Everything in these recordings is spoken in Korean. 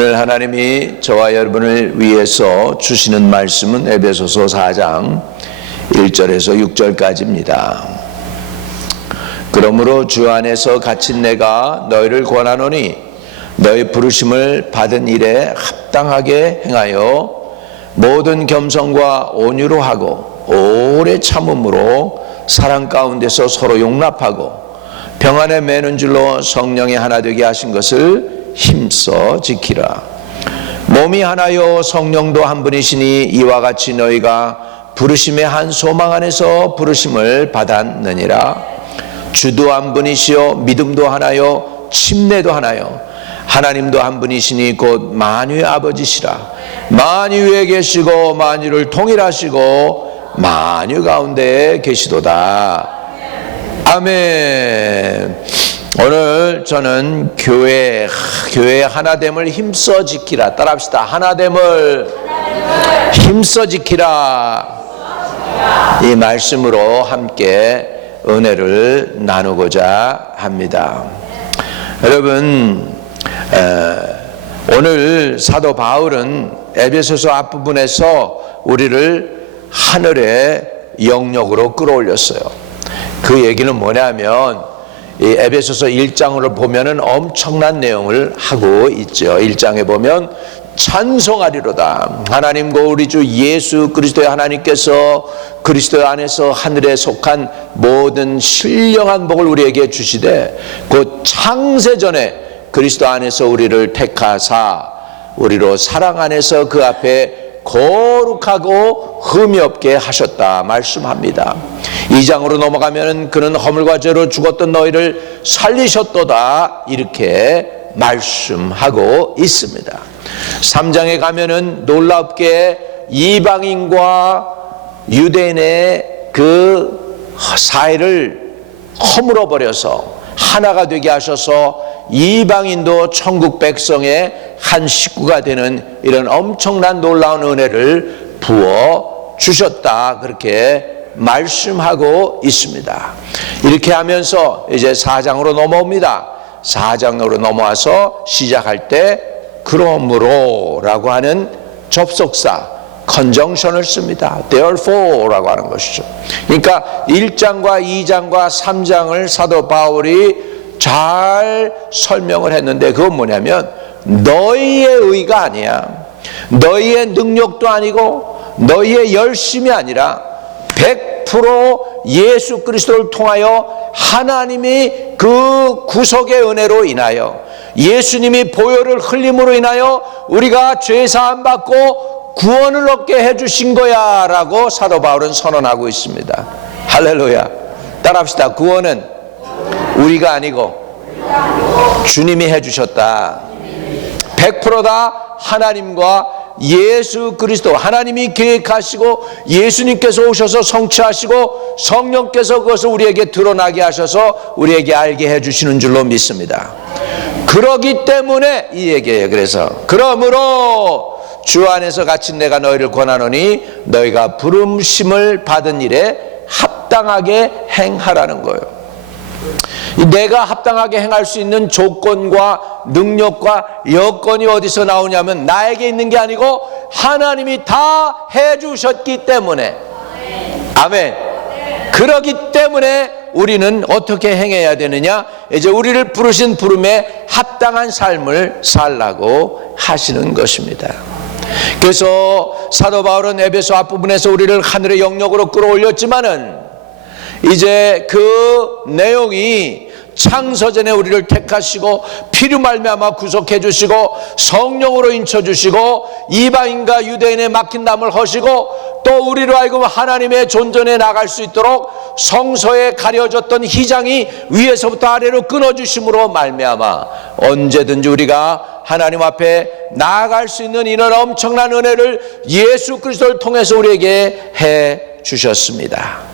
오늘 하나님이 저와 여러분을 위해서 주시는 말씀은 에베소서 4장 1절에서 6절까지입니다. 그러므로 주 안에서 갇힌 내가 너희를 권하노니 너희 부르심을 받은 일에 합당하게 행하여 모든 겸손과 온유로 하고 오래 참음으로 사랑 가운데서 서로 용납하고 평안에 매는 줄로 성령이 하나 되게 하신 것을 힘써 지키라. 몸이 하나요 성령도 한 분이시니 이와 같이 너희가 부르심의 한 소망 안에서 부르심을 받았느니라. 주도 한 분이시요 믿음도 하나요 침례도 하나요 하나님도 한 분이시니 곧 만유의 아버지시라. 만유에 계시고 만유를 통일하시고 만유 가운데 계시도다. 아멘. 오늘 저는 교회의 하나됨을 힘써 지키라. 따라합시다. 하나됨을 힘써 지키라. 이 말씀으로 함께 은혜를 나누고자 합니다. 여러분, 오늘 사도 바울은 에베소서 앞부분에서 우리를 하늘의 영역으로 끌어올렸어요. 그 얘기는 뭐냐면 이 에베소서 1장을 보면은 엄청난 내용을 하고 있죠. 1장에 보면 찬송하리로다. 하나님과 우리 주 예수 그리스도의 하나님께서 그리스도 안에서 하늘에 속한 모든 신령한 복을 우리에게 주시되 곧 창세전에 그리스도 안에서 우리를 택하사 우리로 사랑 안에서 그 앞에 거룩하고 흠이 없게 하셨다 말씀합니다. 2장으로 넘어가면 그는 허물과 죄로 죽었던 너희를 살리셨도다 이렇게 말씀하고 있습니다. 3장에 가면은 놀랍게 이방인과 유대인의 그 사이를 허물어 버려서 하나가 되게 하셔서 이방인도 천국 백성의 한 식구가 되는 이런 엄청난 놀라운 은혜를 부어 주셨다 그렇게 말씀하고 있습니다. 이렇게 하면서 이제 4장으로 넘어옵니다. 4장으로 넘어와서 시작할 때 그러므로 라고 하는 접속사 conjunction을 씁니다. therefore 라고 하는 것이죠. 그러니까 1장과 2장과 3장을 사도 바울이 잘 설명을 했는데 그건 뭐냐면 너희의 의가 아니야. 너희의 능력도 아니고 너희의 열심이 아니라 100% 예수 그리스도를 통하여 하나님이 그 구속의 은혜로 인하여 예수님이 보혈을 흘림으로 인하여 우리가 죄사함 받고 구원을 얻게 해주신 거야 라고 사도 바울은 선언하고 있습니다. 할렐루야. 따라합시다. 구원은 우리가 아니고 주님이 해주셨다. 100%다 하나님과 예수 그리스도 하나님이 계획하시고 예수님께서 오셔서 성취하시고 성령께서 그것을 우리에게 드러나게 하셔서 우리에게 알게 해주시는 줄로 믿습니다. 그러기 때문에 이 얘기예요. 그래서 그러므로 주 안에서 갇힌 내가 너희를 권하노니 너희가 부름심을 받은 일에 합당하게 행하라는 거예요. 내가 합당하게 행할 수 있는 조건과 능력과 여건이 어디서 나오냐면 나에게 있는 게 아니고 하나님이 다 해주셨기 때문에. 아멘. 그러기 때문에 우리는 어떻게 행해야 되느냐? 이제 우리를 부르신 부름에 합당한 삶을 살라고 하시는 것입니다. 그래서 사도 바울은 에베소 앞부분에서 우리를 하늘의 영역으로 끌어올렸지만은 이제 그 내용이 창세전에 우리를 택하시고 피로 말미암아 구속해 주시고 성령으로 인쳐 주시고 이방인과 유대인의 막힌 담을 허시고 또 우리로 하여금 하나님의 존전에 나갈 수 있도록 성소에 가려졌던 휘장이 위에서부터 아래로 끊어주심으로 말미암아 언제든지 우리가 하나님 앞에 나아갈 수 있는 이런 엄청난 은혜를 예수 그리스도를 통해서 우리에게 해 주셨습니다.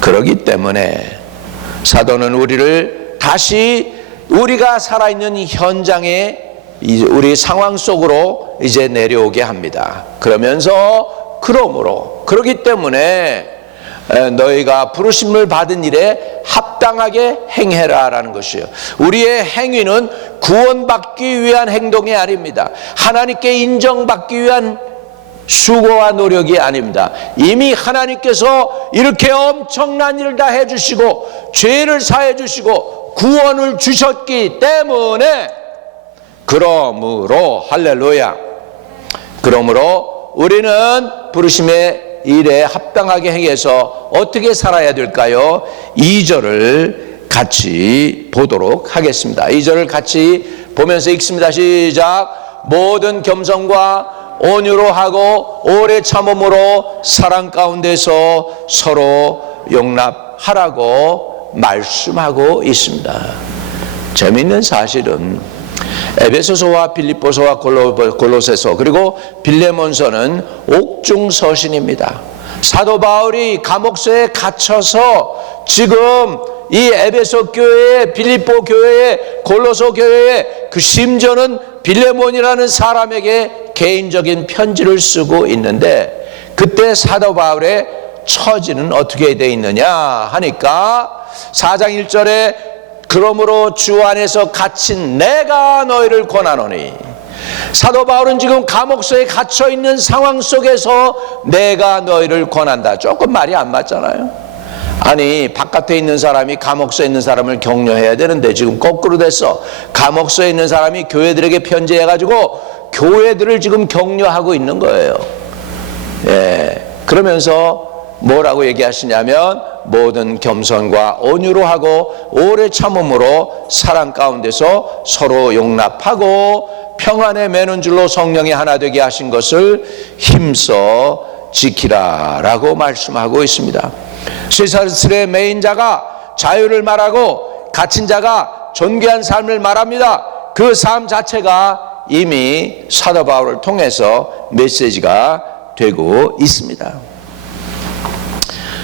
그렇기 때문에 사도는 우리를 다시 우리가 살아있는 현장에 우리 상황 속으로 이제 내려오게 합니다. 그러면서 그러므로 그렇기 때문에 너희가 부르심을 받은 일에 합당하게 행해라라는 것이에요. 우리의 행위는 구원받기 위한 행동이 아닙니다. 하나님께 인정받기 위한 수고와 노력이 아닙니다. 이미 하나님께서 이렇게 엄청난 일을 다 해주시고 죄를 사해 주시고 구원을 주셨기 때문에, 그러므로 할렐루야, 그러므로 우리는 부르심의 일에 합당하게 행해서 어떻게 살아야 될까요? 2절을 같이 보도록 하겠습니다. 2절을 같이 보면서 읽습니다. 시작. 모든 겸손과 온유로 하고 오래 참음으로 사랑 가운데서 서로 용납하라고 말씀하고 있습니다. 재미있는 사실은 에베소서와 빌립보서와 골로새서 그리고 빌레몬서는 옥중서신입니다. 사도 바울이 감옥서에 갇혀서 지금 이 에베소 교회에, 빌립보 교회에, 골로새 교회에, 그 심지어는 빌레몬이라는 사람에게 개인적인 편지를 쓰고 있는데, 그때 사도 바울의 처지는 어떻게 되어 있느냐 하니까 4장 1절에 그러므로 주 안에서 갇힌 내가 너희를 권하노니, 사도 바울은 지금 감옥소에 갇혀 있는 상황 속에서 내가 너희를 권한다. 조금 말이 안 맞잖아요. 아니, 바깥에 있는 사람이 감옥소에 있는 사람을 격려해야 되는데 지금 거꾸로 됐어. 감옥소에 있는 사람이 교회들에게 편지해가지고 교회들을 지금 격려하고 있는 거예요. 예, 그러면서 뭐라고 얘기하시냐면 모든 겸손과 온유로 하고 오래 참음으로 사랑 가운데서 서로 용납하고 평안에 매는 줄로 성령이 하나 되게 하신 것을 힘써 지키라 라고 말씀하고 있습니다. 시설의 매인 자가 자유를 말하고 갇힌 자가 존귀한 삶을 말합니다. 그 삶 자체가 이미 사도 바울을 통해서 메시지가 되고 있습니다.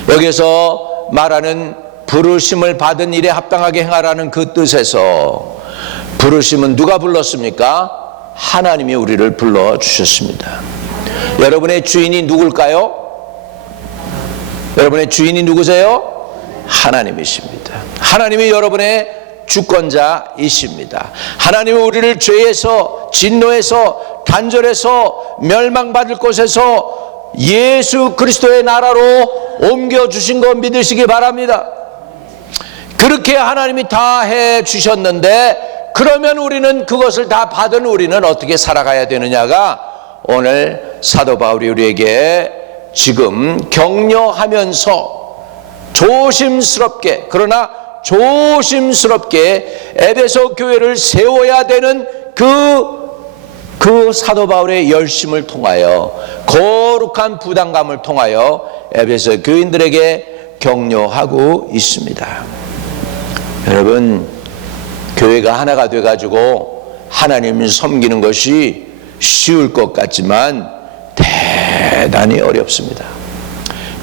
여기서 말하는 부르심을 받은 일에 합당하게 행하라는 그 뜻에서, 부르심은 누가 불렀습니까? 하나님이 우리를 불러주셨습니다. 여러분의 주인이 누굴까요? 여러분의 주인이 누구세요? 하나님이십니다. 하나님이 여러분의 주권자이십니다. 하나님은 우리를 죄에서, 진노에서, 단절에서, 멸망받을 곳에서 예수 그리스도의 나라로 옮겨주신 거 믿으시기 바랍니다. 그렇게 하나님이 다 해주셨는데, 그러면 우리는 그것을 다 받은 우리는 어떻게 살아가야 되느냐가 오늘 사도 바울이 우리에게 지금 격려하면서 조심스럽게, 그러나 조심스럽게 에베소 교회를 세워야 되는 그 사도 바울의 열심을 통하여, 거룩한 부담감을 통하여 에베소 교인들에게 격려하고 있습니다. 여러분, 교회가 하나가 돼가지고 하나님을 섬기는 것이 쉬울 것 같지만 대단히 어렵습니다.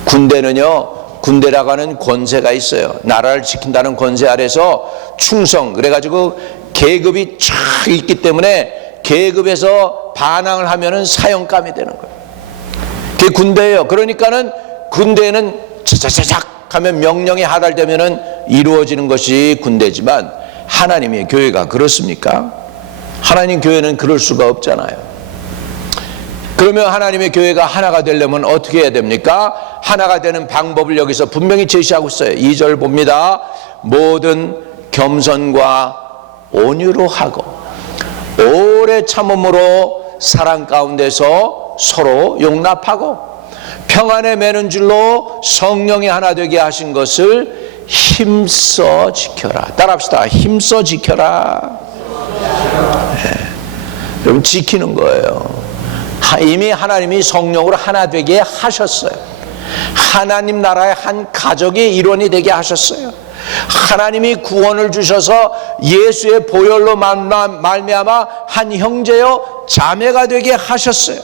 군대는요, 군대라고 하는 권세가 있어요. 나라를 지킨다는 권세 아래서 충성, 그래가지고 계급이 쫙 있기 때문에 계급에서 반항을 하면은 사형감이 되는 거예요. 그게 군대예요. 그러니까는 군대는 차차차착 하면 명령이 하달되면은 이루어지는 것이 군대지만, 하나님의 교회가 그렇습니까? 하나님 교회는 그럴 수가 없잖아요. 그러면 하나님의 교회가 하나가 되려면 어떻게 해야 됩니까? 하나가 되는 방법을 여기서 분명히 제시하고 있어요. 2절 봅니다. 모든 겸손과 온유로 하고 오래 참음으로 사랑 가운데서 서로 용납하고 평안에 매는 줄로 성령이 하나 되게 하신 것을 힘써 지켜라. 따라합시다. 힘써 지켜라. 네. 여러분, 지키는 거예요. 이미 하나님이 성령으로 하나 되게 하셨어요. 하나님 나라의 한 가족의 일원이 되게 하셨어요. 하나님이 구원을 주셔서 예수의 보혈로 말미암아 한 형제요 자매가 되게 하셨어요.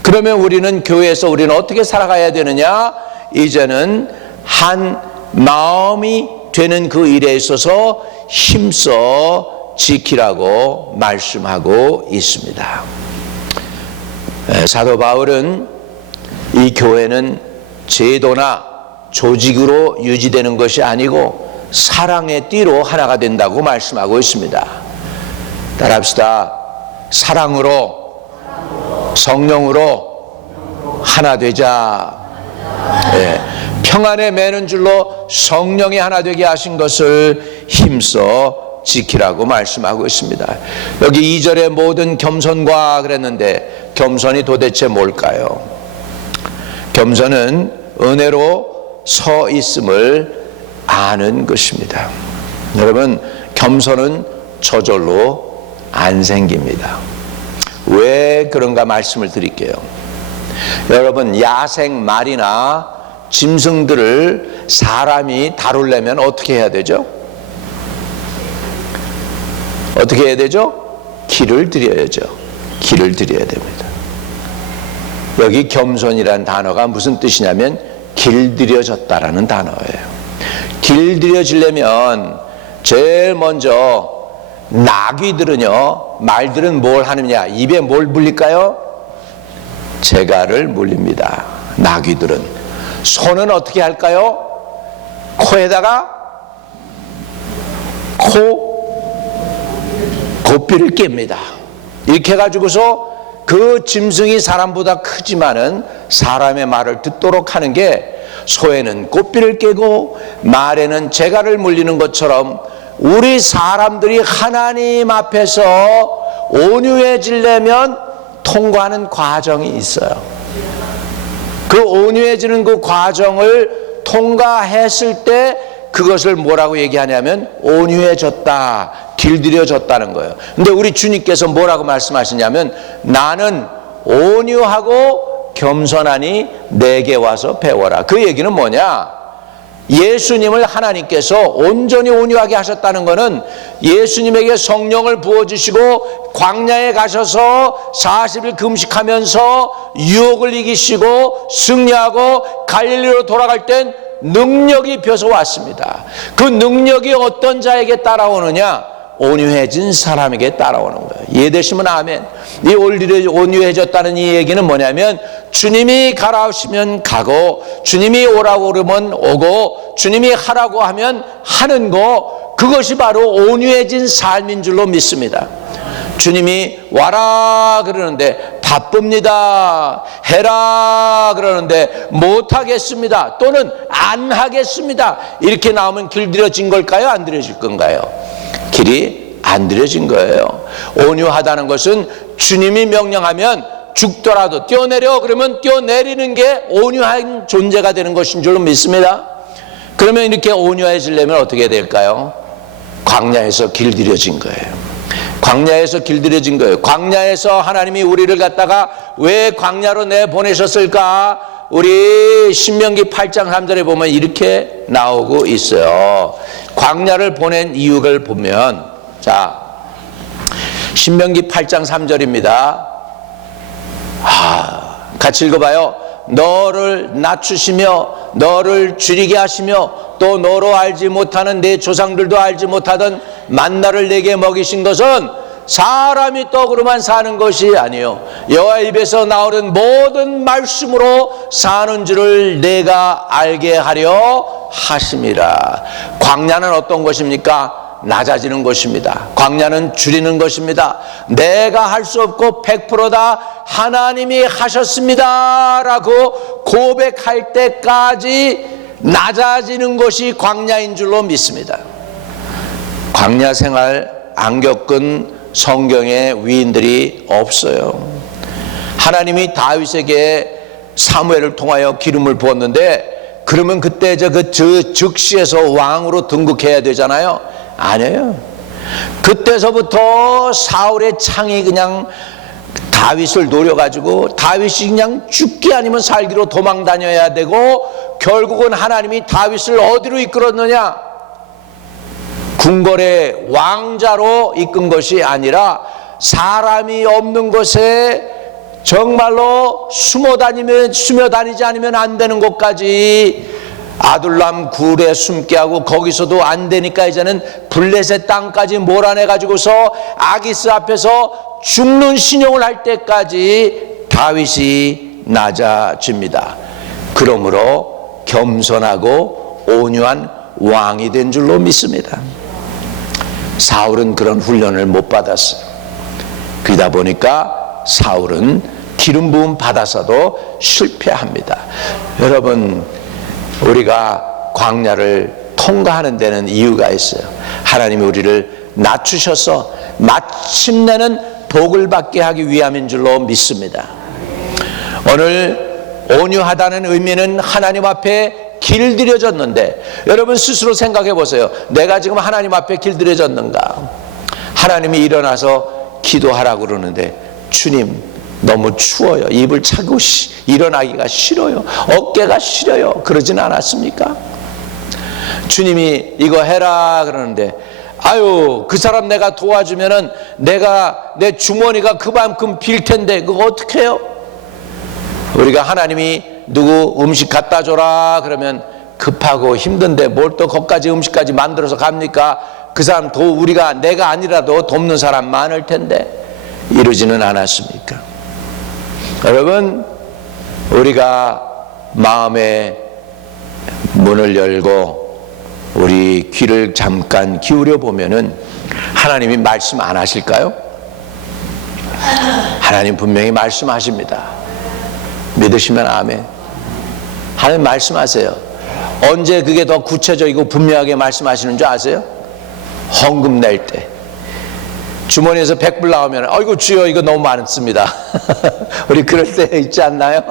그러면 우리는 교회에서 우리는 어떻게 살아가야 되느냐? 이제는 한 마음이 되는 그 일에 있어서 힘써 지키라고 말씀하고 있습니다. 사도 바울은 이 교회는 제도나 조직으로 유지되는 것이 아니고 사랑의 띠로 하나가 된다고 말씀하고 있습니다. 따라합시다. 사랑으로, 성령으로 하나 되자. 네. 평안에 매는 줄로 성령이 하나 되게 하신 것을 힘써 지키라고 말씀하고 있습니다. 여기 2절에 모든 겸손과 그랬는데 겸손이 도대체 뭘까요? 겸손은 은혜로 서 있음을 아는 것입니다. 여러분, 겸손은 저절로 안 생깁니다. 왜 그런가 말씀을 드릴게요. 여러분, 야생 말이나 짐승들을 사람이 다루려면 어떻게 해야 되죠? 어떻게 해야 되죠? 길을 들여야죠. 길을 들여야 됩니다. 여기 겸손이라는 단어가 무슨 뜻이냐면 길들여졌다라는 단어예요. 길들여지려면 제일 먼저 나귀들은요, 말들은 뭘 하느냐? 입에 뭘 물릴까요? 재갈을 물립니다. 나귀들은. 소는 어떻게 할까요? 코에다가 고삐를 깹니다. 이렇게 해가지고서 그 짐승이 사람보다 크지만은 사람의 말을 듣도록 하는 게, 소에는 고삐를 깨고 말에는 재갈을 물리는 것처럼 우리 사람들이 하나님 앞에서 온유해지려면 통과하는 과정이 있어요. 그 온유해지는 그 과정을 통과했을 때 그것을 뭐라고 얘기하냐면 온유해졌다, 길들여졌다는 거예요. 근데 우리 주님께서 뭐라고 말씀하시냐면 나는 온유하고 겸손하니 내게 와서 배워라. 그 얘기는 뭐냐? 예수님을 하나님께서 온전히 온유하게 하셨다는 것은 예수님에게 성령을 부어주시고 광야에 가셔서 40일 금식하면서 유혹을 이기시고 승리하고 갈릴리로 돌아갈 땐 능력이 벼서 왔습니다. 그 능력이 어떤 자에게 따라오느냐? 온유해진 사람에게 따라오는 거예요. 이해되시면 아멘. 이 온유해졌다는 이 얘기는 뭐냐면 주님이 가라 하시면 가고 주님이 오라고 그러면 오고 주님이 하라고 하면 하는 거, 그것이 바로 온유해진 삶인 줄로 믿습니다. 주님이 와라 그러는데 바쁩니다. 해라 그러는데 못하겠습니다. 또는 안 하겠습니다. 이렇게 나오면 길들여진 걸까요? 안 들여질 건가요? 길이 안 들여진 거예요. 온유하다는 것은 주님이 명령하면 죽더라도 뛰어내려 그러면 뛰어내리는 게 온유한 존재가 되는 것인 줄로 믿습니다. 그러면 이렇게 온유해지려면 어떻게 될까요? 광야에서 길들여진 거예요. 광야에서 길들여진 거예요. 광야에서 하나님이 우리를 갖다가 왜 광야로 내보내셨을까? 우리 신명기 8장 3절에 보면 이렇게 나오고 있어요. 광야를 보낸 이유를 보면, 자, 신명기 8장 3절입니다. 같이 읽어봐요. 너를 낮추시며 너를 줄이게 하시며 또 너로 알지 못하는 내 조상들도 알지 못하던 만나를 내게 먹이신 것은 사람이 떡으로만 사는 것이 아니요 여호와 입에서 나오는 모든 말씀으로 사는 줄을 내가 알게 하려 하심이라. 광야는 어떤 것입니까? 낮아지는 것입니다. 광야는 줄이는 것입니다. 내가 할 수 없고 100%다 하나님이 하셨습니다 라고 고백할 때까지 낮아지는 것이 광야인 줄로 믿습니다. 광야 생활 안 겪은 성경의 위인들이 없어요. 하나님이 다윗에게 사무엘을 통하여 기름을 부었는데 그러면 그때 즉시에서 왕으로 등극해야 되잖아요. 아니에요. 그때서부터 사울의 창이 그냥 다윗을 노려가지고 다윗이 그냥 죽기 아니면 살기로 도망 다녀야 되고, 결국은 하나님이 다윗을 어디로 이끌었느냐? 궁궐의 왕자로 이끈 것이 아니라 사람이 없는 곳에 정말로 숨어 다니지 않으면 안 되는 곳까지 아둘람 굴에 숨게 하고, 거기서도 안 되니까 이제는 블레셋 땅까지 몰아내 가지고서 아기스 앞에서 죽는 신용을 할 때까지 다윗이 낮아집니다. 그러므로 겸손하고 온유한 왕이 된 줄로 믿습니다. 사울은 그런 훈련을 못 받았어요. 그러다 보니까 사울은 기름 부음 받아서도 실패합니다. 여러분, 우리가 광야를 통과하는 데는 이유가 있어요. 하나님이 우리를 낮추셔서 마침내는 복을 받게 하기 위함인 줄로 믿습니다. 오늘 온유하다는 의미는 하나님 앞에 길들여졌는데, 여러분 스스로 생각해 보세요. 내가 지금 하나님 앞에 길들여졌는가? 하나님이 일어나서 기도하라고 그러는데, 주님 너무 추워요. 이불 차고 일어나기가 싫어요. 어깨가 시려요. 그러진 않았습니까? 주님이 이거 해라 그러는데, 아유, 그 사람 내가 도와주면은 내 주머니가 그만큼 빌 텐데 그거 어떻게 해요? 우리가 하나님이 누구 음식 갖다 줘라 그러면 급하고 힘든데 뭘 또 거기까지 음식까지 만들어서 갑니까? 그 사람 내가 아니라도 돕는 사람 많을 텐데 이러지는 않았습니까? 여러분, 우리가 마음의 문을 열고 우리 귀를 잠깐 기울여 보면은 하나님이 말씀 안 하실까요? 하나님 분명히 말씀하십니다. 믿으시면 아멘. 하나님 말씀하세요. 언제 그게 더 구체적이고 분명하게 말씀하시는 줄 아세요? 헌금 낼 때. 주머니에서 100불 나오면 아이고 주여 이거 너무 많습니다. 우리 그럴 때 있지 않나요?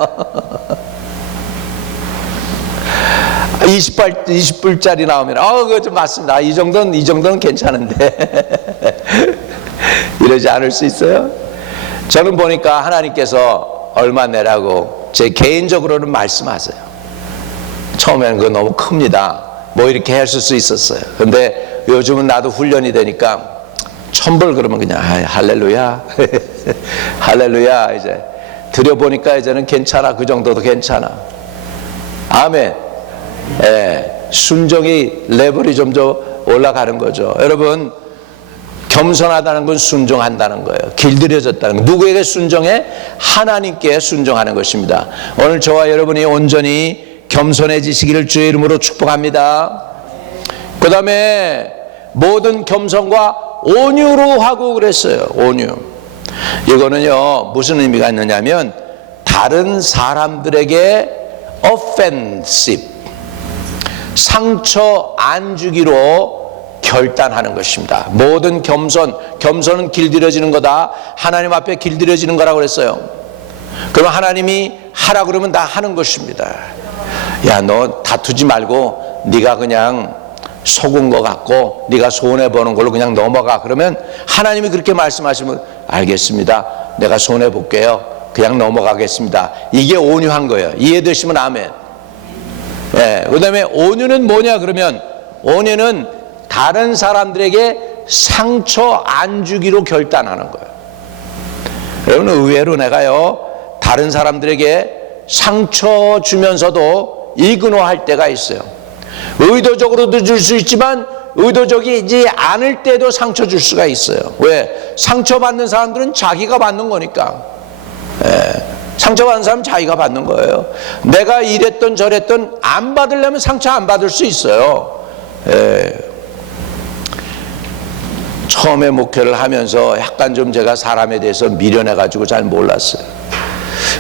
20불짜리 나오면 그거 좀 맞습니다. 이 정도는 괜찮은데 이러지 않을 수 있어요? 저는 보니까 하나님께서 얼마 내라고 제 개인적으로는 말씀하세요. 처음에는 그거 너무 큽니다. 뭐 이렇게 했을 수 있었어요. 근데 요즘은 나도 훈련이 되니까 1000불 그러면 그냥 할렐루야 할렐루야. 이제 드려보니까 이제는 괜찮아. 그 정도도 괜찮아. 아멘. 순종이 레벨이 좀 더 올라가는 거죠. 여러분, 겸손하다는 건 순종한다는 거예요. 길들여졌다는 거. 누구에게 순종해? 하나님께 순종하는 것입니다. 오늘 저와 여러분이 온전히 겸손해지시기를 주의 이름으로 축복합니다. 그 다음에 모든 겸손과 온유로 하고 그랬어요. 온유. 이거는요 무슨 의미가 있느냐면 다른 사람들에게 offensive, 상처 안 주기로 결단하는 것입니다. 모든 겸손은 길들여지는 거다. 하나님 앞에 길들여지는 거라고 그랬어요. 그럼 하나님이 하라 그러면 다 하는 것입니다. 야, 너 다투지 말고 네가 그냥 속은 것 같고 네가 손해보는 걸로 그냥 넘어가. 그러면 하나님이 그렇게 말씀하시면 알겠습니다. 내가 손해볼게요. 그냥 넘어가겠습니다. 이게 온유한 거예요. 이해되시면 아멘. 그 다음에 온유는 뭐냐 그러면 온유는 다른 사람들에게 상처 안 주기로 결단하는 거예요. 여러분, 의외로 내가요 다른 사람들에게 상처 주면서도 이그노할 때가 있어요. 의도적으로도 줄 수 있지만 의도적이지 않을 때도 상처 줄 수가 있어요. 왜? 상처받는 사람들은 자기가 받는 거니까. 상처받는 사람은 자기가 받는 거예요. 내가 이랬던 저랬던 안 받으려면 상처 안 받을 수 있어요. 처음에 목회를 하면서 약간 좀 제가 사람에 대해서 미련해가지고 잘 몰랐어요.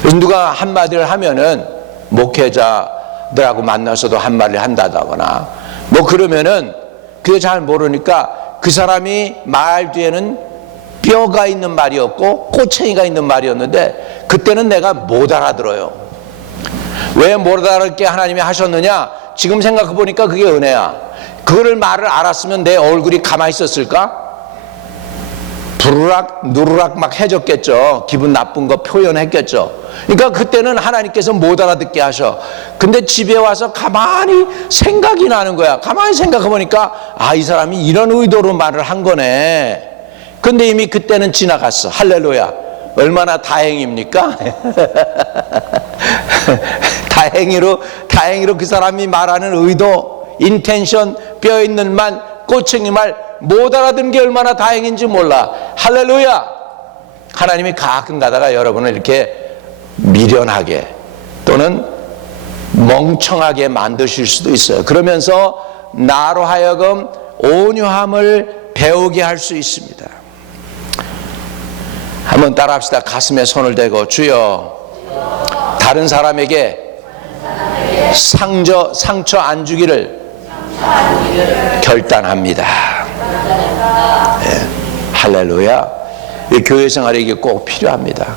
그래서 누가 한마디를 하면은 목회자들하고 만나서도 한마디를 한다거나 뭐 그러면은 그게 잘 모르니까 그 사람이 말 뒤에는 뼈가 있는 말이었고 꼬챙이가 있는 말이었는데 그때는 내가 못 알아들어요. 왜 못 알아듣게 하나님이 하셨느냐? 지금 생각해 보니까 그게 은혜야. 그거를 말을 알았으면 내 얼굴이 가만히 있었을까? 부르락 누르락 막 해줬겠죠. 기분 나쁜 거 표현했겠죠. 그러니까 그때는 하나님께서 못 알아듣게 하셔. 근데 집에 와서 가만히 생각이 나는 거야. 가만히 생각해 보니까 이 사람이 이런 의도로 말을 한 거네. 근데 이미 그때는 지나갔어. 할렐루야. 얼마나 다행입니까? 다행히로 그 사람이 말하는 의도, 인텐션, 뼈 있는 말, 꼬챙이 말 못 알아듣는 게 얼마나 다행인지 몰라. 할렐루야. 하나님이 가끔 가다가 여러분을 이렇게 미련하게 또는 멍청하게 만드실 수도 있어요. 그러면서 나로 하여금 온유함을 배우게 할 수 있습니다. 한번 따라합시다. 가슴에 손을 대고 주여 다른 사람에게 상처 안 주기를 결단합니다. 네. 할렐루야. 이 교회 생활에 이게 꼭 필요합니다.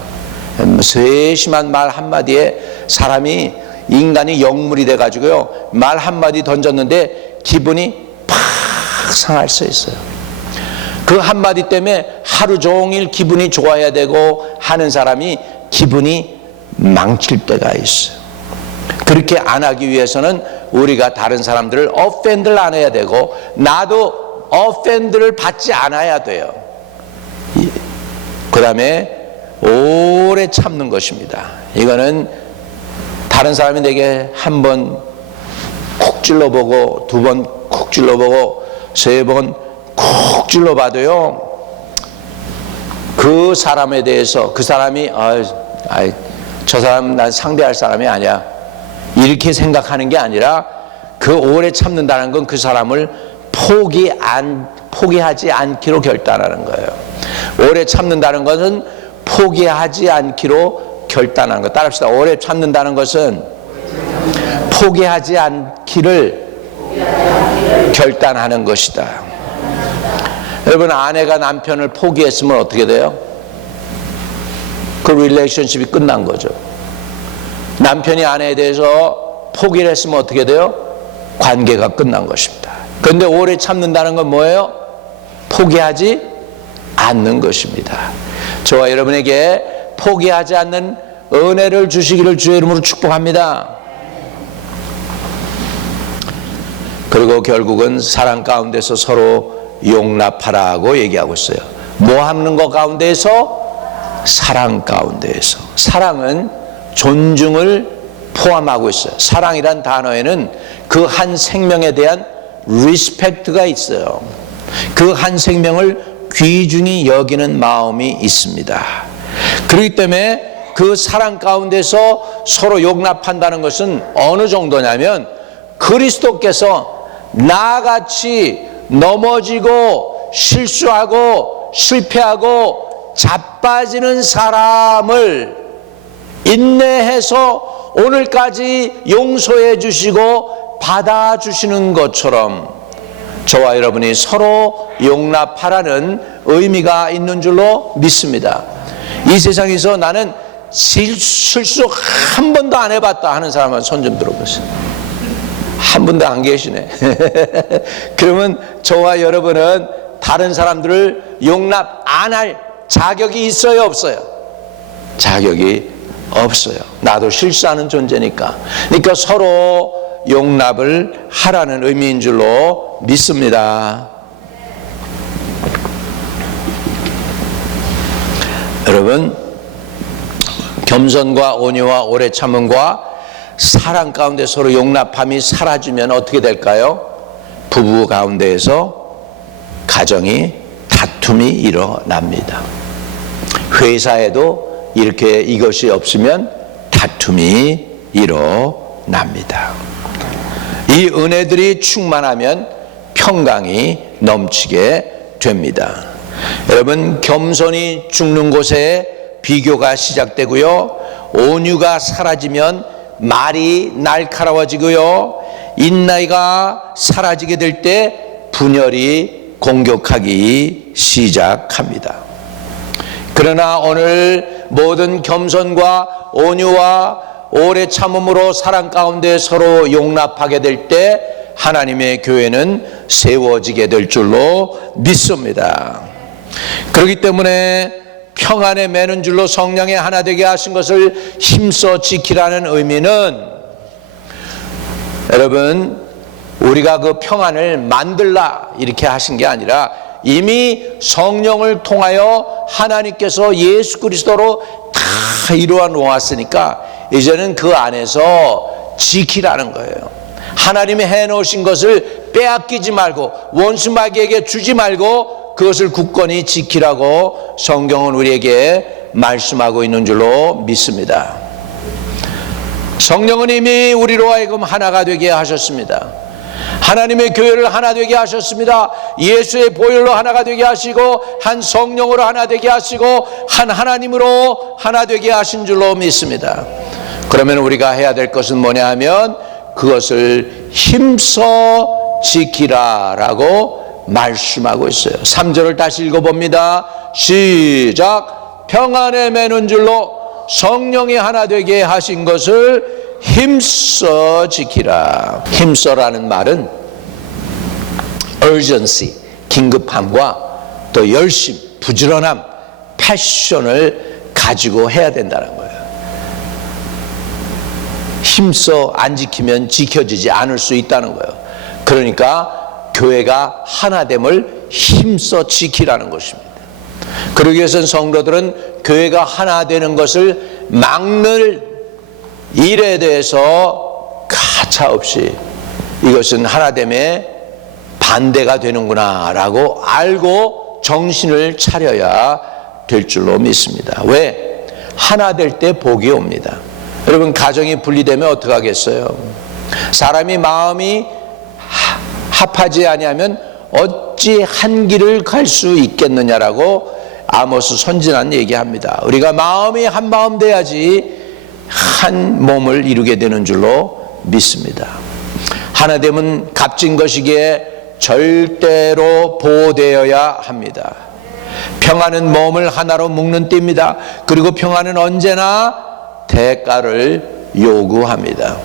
세심한 말 한마디에 사람이 인간이 영물이 돼가지고요 말 한마디 던졌는데 기분이 팍 상할 수 있어요. 그 한마디 때문에 하루 종일 기분이 좋아야 되고 하는 사람이 기분이 망칠 때가 있어요. 그렇게 안 하기 위해서는 우리가 다른 사람들을 offend를 안 해야 되고 나도 offend를 받지 않아야 돼요. 그 다음에 오래 참는 것입니다. 이거는 다른 사람이 내게 한 번 콕 찔러보고 두 번 콕 찔러보고 세 번 콕 찔러봐도요 그 사람에 대해서 그 사람이 저 사람 난 상대할 사람이 아니야 이렇게 생각하는 게 아니라 그 오래 참는다는 건 그 사람을 포기하지 않기로 결단하는 거예요. 오래 참는다는 것은 포기하지 않기로 결단하는 것. 따라합시다. 오래 참는다는 것은 포기하지 않기를 결단하는 것이다. 여러분 아내가 남편을 포기했으면 어떻게 돼요? 그 릴레이션십이 끝난 거죠. 남편이 아내에 대해서 포기를 했으면 어떻게 돼요? 관계가 끝난 것입니다. 그런데 오래 참는다는 건 뭐예요? 포기하지 않는 것입니다. 저와 여러분에게 포기하지 않는 은혜를 주시기를 주의 이름으로 축복합니다. 그리고 결국은 사랑 가운데서 서로 용납하라고 얘기하고 있어요. 뭐 하는 것 가운데에서? 사랑 가운데에서. 사랑은 존중을 포함하고 있어요. 사랑이란 단어에는 그 한 생명에 대한 리스펙트가 있어요. 그 한 생명을 귀중히 여기는 마음이 있습니다. 그렇기 때문에 그 사랑 가운데서 서로 용납한다는 것은 어느 정도냐면 그리스도께서 나같이 넘어지고 실수하고 실패하고 자빠지는 사람을 인내해서 오늘까지 용서해 주시고 받아주시는 것처럼 저와 여러분이 서로 용납하라는 의미가 있는 줄로 믿습니다. 이 세상에서 나는 실수 한 번도 안 해봤다 하는 사람은 손 좀 들어보세요. 한 분도 안 계시네. 그러면 저와 여러분은 다른 사람들을 용납 안 할 자격이 있어요, 없어요? 자격이 없어요. 나도 실수하는 존재니까. 그러니까 서로 용납을 하라는 의미인 줄로 믿습니다. 여러분, 겸손과 온유와 오래 참음과 사랑 가운데 서로 용납함이 사라지면 어떻게 될까요? 부부 가운데에서 가정이 다툼이 일어납니다. 회사에도 이렇게 이것이 없으면 다툼이 일어납니다. 이 은혜들이 충만하면 평강이 넘치게 됩니다. 여러분, 겸손이 죽는 곳에 비교가 시작되고요, 온유가 사라지면 말이 날카로워지고요, 인내가 사라지게 될 때 분열이 공격하기 시작합니다. 그러나 오늘 모든 겸손과 온유와 오래 참음으로 사랑 가운데 서로 용납하게 될 때 하나님의 교회는 세워지게 될 줄로 믿습니다. 그렇기 때문에 평안에 매는 줄로 성령의 하나 되게 하신 것을 힘써 지키라는 의미는, 여러분, 우리가 그 평안을 만들라 이렇게 하신 게 아니라 이미 성령을 통하여 하나님께서 예수 그리스도로 다 이루어 놓았으니까 이제는 그 안에서 지키라는 거예요. 하나님이 해놓으신 것을 빼앗기지 말고 원수 마귀에게 주지 말고 그것을 굳건히 지키라고 성경은 우리에게 말씀하고 있는 줄로 믿습니다. 성령은 이미 우리로 하여금 하나가 되게 하셨습니다. 하나님의 교회를 하나 되게 하셨습니다. 예수의 보혈로 하나가 되게 하시고 한 성령으로 하나 되게 하시고 한 하나님으로 하나 되게 하신 줄로 믿습니다. 그러면 우리가 해야 될 것은 뭐냐 하면 그것을 힘써 지키라라고 말씀하고 있어요. 3절을 다시 읽어봅니다. 시작. 평안에 매는 줄로 성령이 하나 되게 하신 것을 힘써 지키라. 힘써라는 말은 urgency, 긴급함과 또 열심, 부지런함, 패션을 가지고 해야 된다는 거예요. 힘써 안 지키면 지켜지지 않을 수 있다는 거예요. 그러니까 교회가 하나됨을 힘써 지키라는 것입니다. 그러기 위해서는 성도들은 교회가 하나 되는 것을 막는 일에 대해서 가차없이 이것은 하나됨의 반대가 되는구나 라고 알고 정신을 차려야 될 줄로 믿습니다. 왜? 하나 될 때 복이 옵니다. 여러분, 가정이 분리되면 어떻게 하겠어요? 사람이 마음이 합하지 아니하면 어찌 한 길을 갈 수 있겠느냐라고 아모스 선지자는 얘기합니다. 우리가 마음이 한 마음 돼야지 한 몸을 이루게 되는 줄로 믿습니다. 하나됨은 값진 것이기에 절대로 보호되어야 합니다. 평안은 몸을 하나로 묶는 띠입니다. 그리고 평안은 언제나 대가를 요구합니다.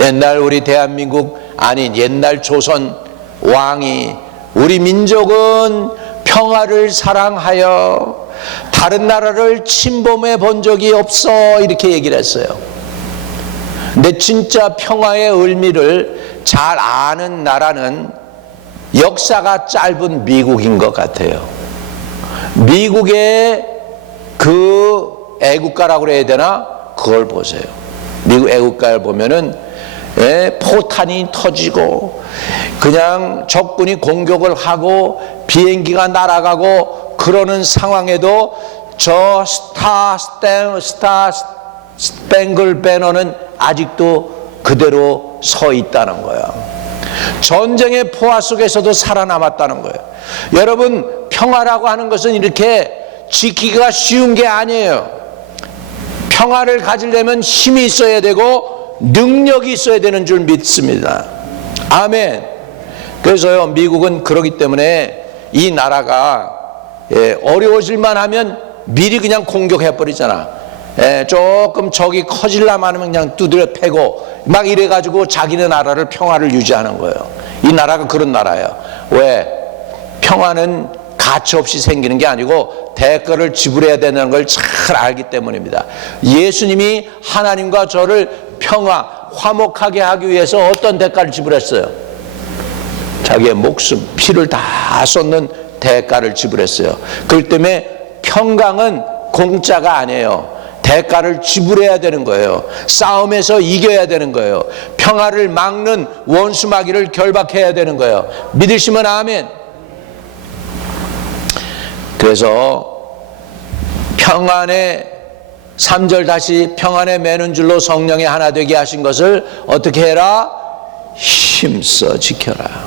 옛날 우리 대한민국 아닌 옛날 조선 왕이 우리 민족은 평화를 사랑하여 다른 나라를 침범해 본 적이 없어 이렇게 얘기를 했어요. 근데 진짜 평화의 의미를 잘 아는 나라는 역사가 짧은 미국인 것 같아요. 미국의 그 애국가라고 그래야 되나? 그걸 보세요. 미국 애국가를 보면은 포탄이 터지고 그냥 적군이 공격을 하고 비행기가 날아가고 그러는 상황에도 저 스타 스팽글 배너는 아직도 그대로 서 있다는 거야. 전쟁의 포화 속에서도 살아남았다는 거예요. 여러분, 평화라고 하는 것은 이렇게 지키기가 쉬운 게 아니에요. 평화를 가지려면 힘이 있어야 되고 능력이 있어야 되는 줄 믿습니다. 아멘. 그래서요, 미국은 그러기 때문에 이 나라가 어려워질만 하면 미리 그냥 공격해 버리잖아. 조금 적이 커질라만 하면 그냥 두드려 패고 막 이래가지고 자기네 나라를 평화를 유지하는 거예요. 이 나라가 그런 나라예요. 왜? 평화는 가차없이 생기는 게 아니고 대가를 지불해야 되는 걸 잘 알기 때문입니다. 예수님이 하나님과 저를 평화, 화목하게 하기 위해서 어떤 대가를 지불했어요? 자기의 목숨, 피를 다 쏟는 대가를 지불했어요. 그렇기 때문에 평강은 공짜가 아니에요. 대가를 지불해야 되는 거예요. 싸움에서 이겨야 되는 거예요. 평화를 막는 원수마귀를 결박해야 되는 거예요. 믿으시면 아멘. 그래서 평안에 3절 다시 평안에 매는 줄로 성령이 하나 되게 하신 것을 어떻게 해라? 힘써 지켜라.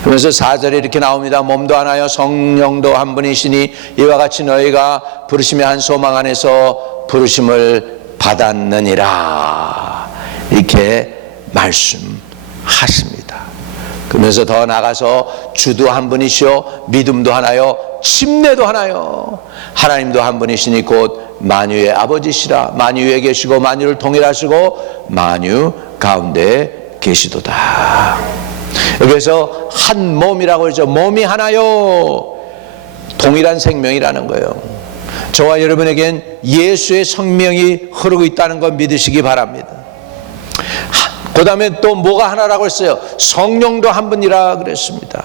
그러면서 4절에 이렇게 나옵니다. 몸도 하나요 성령도 한 분이시니 이와 같이 너희가 부르심의 한 소망 안에서 부르심을 받았느니라 이렇게 말씀하십니다. 그러면서 더 나가서 주도 한 분이시요 믿음도 하나요 침례도 하나요 하나님도 한 분이시니 곧 만유의 아버지시라. 만유에 계시고 만유를 통일하시고 만유 가운데 계시도다. 여기서 한 몸이라고 그러죠. 몸이 하나요. 동일한 생명이라는 거예요. 저와 여러분에겐 예수의 생명이 흐르고 있다는 걸 믿으시기 바랍니다. 그 다음에 또 뭐가 하나라고 했어요? 성령도 한 분이라 그랬습니다.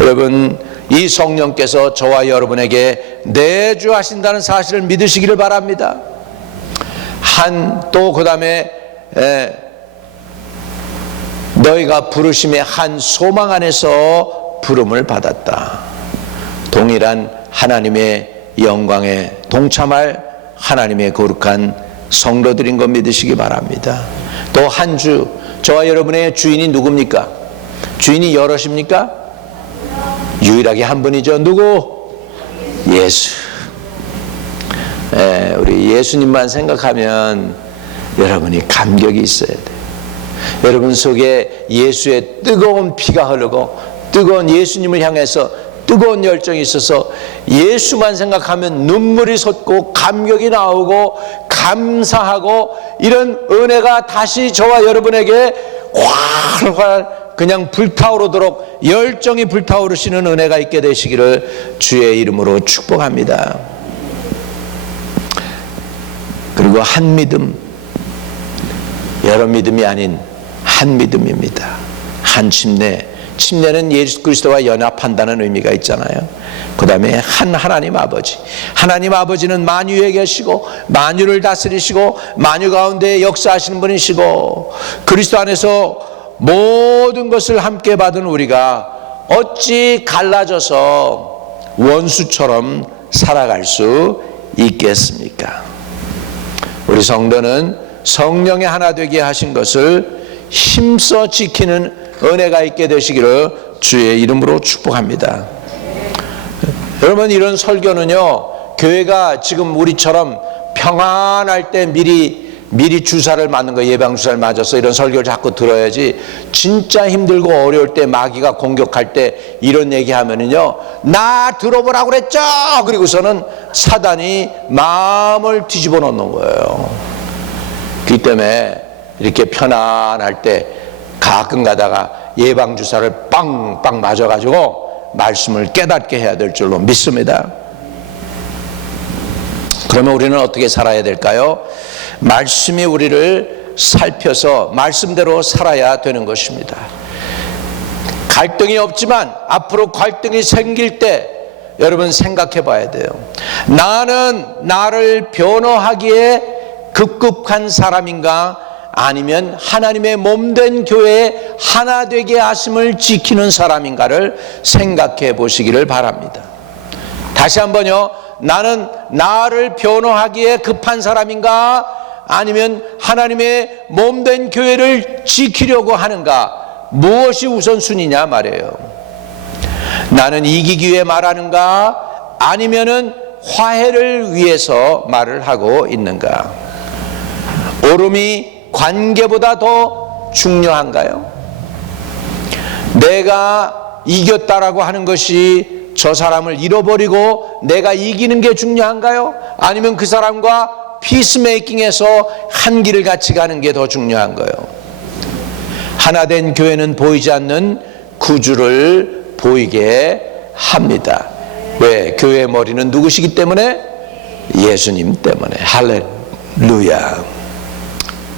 여러분, 이 성령께서 저와 여러분에게 내주하신다는 사실을 믿으시기를 바랍니다. 또 그 다음에 너희가 부르심의 한 소망 안에서 부름을 받았다. 동일한 하나님의 영광에 동참할 하나님의 거룩한 성도들인 거 믿으시기 바랍니다. 또 한 주, 저와 여러분의 주인이 누굽니까? 주인이 여럿입니까? 유일하게 한 분이죠. 누구? 예수. 우리 예수님만 생각하면 여러분이 감격이 있어야 돼요. 여러분 속에 예수의 뜨거운 피가 흐르고 뜨거운 예수님을 향해서 뜨거운 열정이 있어서 예수만 생각하면 눈물이 솟고 감격이 나오고 감사하고 이런 은혜가 다시 저와 여러분에게 활활 그냥 불타오르도록 열정이 불타오르시는 은혜가 있게 되시기를 주의 이름으로 축복합니다. 그리고 한 믿음, 여러 믿음이 아닌 한 믿음입니다. 한 침례. 침례는 예수 그리스도와 연합한다는 의미가 있잖아요. 그 다음에 한 하나님 아버지. 하나님 아버지는 만유에 계시고 만유를 다스리시고 만유 가운데 역사하시는 분이시고 그리스도 안에서 모든 것을 함께 받은 우리가 어찌 갈라져서 원수처럼 살아갈 수 있겠습니까? 우리 성도는 성령의 하나 되게 하신 것을 힘써 지키는 은혜가 있게 되시기를 주의 이름으로 축복합니다. 여러분, 이런 설교는요, 교회가 지금 우리처럼 평안할 때 미리 주사를 맞는 거, 예방주사를 맞아서 이런 설교를 자꾸 들어야지, 진짜 힘들고 어려울 때 마귀가 공격할 때 이런 얘기하면은요, 나 들어보라고 그랬죠? 그리고서는 사단이 마음을 뒤집어 놓는 거예요. 그렇기 때문에 이렇게 편안할 때 가끔 가다가 예방주사를 빵빵 맞아가지고 말씀을 깨닫게 해야 될 줄로 믿습니다. 그러면 우리는 어떻게 살아야 될까요? 말씀이 우리를 살펴서 말씀대로 살아야 되는 것입니다. 갈등이 없지만 앞으로 갈등이 생길 때 여러분 생각해 봐야 돼요. 나는 나를 변호하기에 급급한 사람인가? 아니면 하나님의 몸된 교회에 하나 되게 하심을 지키는 사람인가를 생각해 보시기를 바랍니다. 다시 한번요. 나는 나를 변호하기에 급한 사람인가? 아니면 하나님의 몸된 교회를 지키려고 하는가? 무엇이 우선순위냐 말이에요. 나는 이기기 위해 말하는가? 아니면은 화해를 위해서 말을 하고 있는가? 옳음이 관계보다 더 중요한가요? 내가 이겼다라고 하는 것이 저 사람을 잃어버리고 내가 이기는 게 중요한가요? 아니면 그 사람과 피스메이킹해서 한 길을 같이 가는 게 더 중요한 거예요? 하나된 교회는 보이지 않는 구주를 보이게 합니다. 왜? 교회의 머리는 누구시기 때문에? 예수님 때문에. 할렐루야.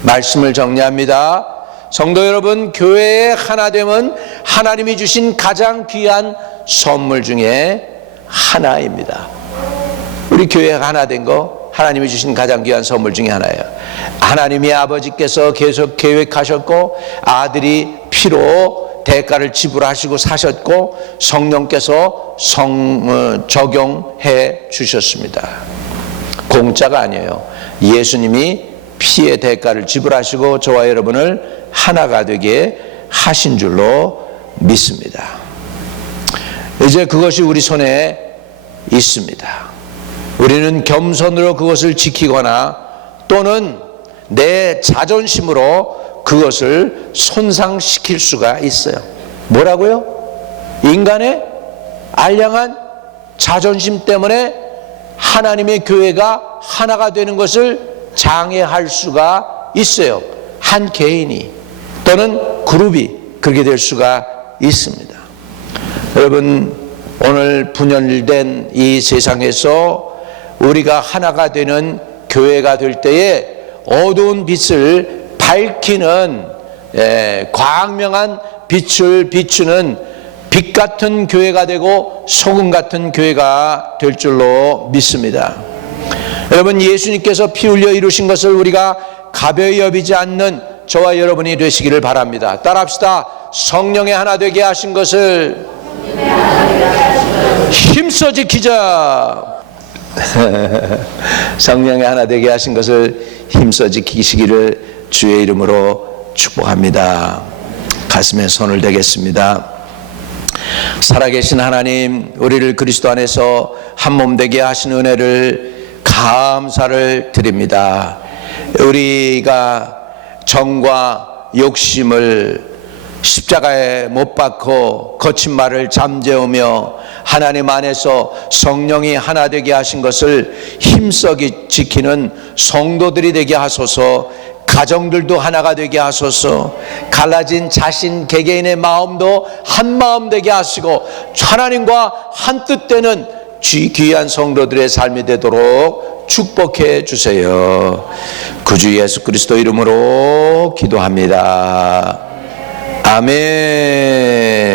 말씀을 정리합니다. 성도 여러분, 교회의 하나됨은 하나님이 주신 가장 귀한 선물 중에 하나입니다. 우리 교회가 하나된 거 하나님이 주신 가장 귀한 선물 중에 하나예요. 하나님이 아버지께서 계속 계획하셨고 아들이 피로 대가를 지불하시고 사셨고 성령께서 적용해 주셨습니다. 공짜가 아니에요. 예수님이 피의 대가를 지불하시고 저와 여러분을 하나가 되게 하신 줄로 믿습니다. 이제 그것이 우리 손에 있습니다. 우리는 겸손으로 그것을 지키거나 또는 내 자존심으로 그것을 손상시킬 수가 있어요. 뭐라고요? 인간의 알량한 자존심 때문에 하나님의 교회가 하나가 되는 것을 장애할 수가 있어요. 한 개인이 또는 그룹이 그렇게 될 수가 있습니다. 여러분, 오늘 분열된 이 세상에서 우리가 하나가 되는 교회가 될 때에 어두운 빛을 밝히는 광명한 빛을 비추는 빛 같은 교회가 되고 소금 같은 교회가 될 줄로 믿습니다. 여러분, 예수님께서 피 흘려 이루신 것을 우리가 가벼이 여기지 않는 저와 여러분이 되시기를 바랍니다. 따라합시다. 성령의 하나 되게 하신 것을 힘써 지키자. 성령이 하나 되게 하신 것을 힘써 지키시기를 주의 이름으로 축복합니다. 가슴에 손을 대겠습니다. 살아계신 하나님, 우리를 그리스도 안에서 한 몸 되게 하신 은혜를 감사를 드립니다. 우리가 정과 욕심을 십자가에 못 박고 거친 말을 잠재우며 하나님 안에서 성령이 하나 되게 하신 것을 힘써 지키는 성도들이 되게 하소서. 가정들도 하나가 되게 하소서. 갈라진 자신 개개인의 마음도 한 마음 되게 하시고 하나님과 한 뜻 되는 귀한 성도들의 삶이 되도록 축복해 주세요. 구주 예수 그리스도 이름으로 기도합니다. 아멘.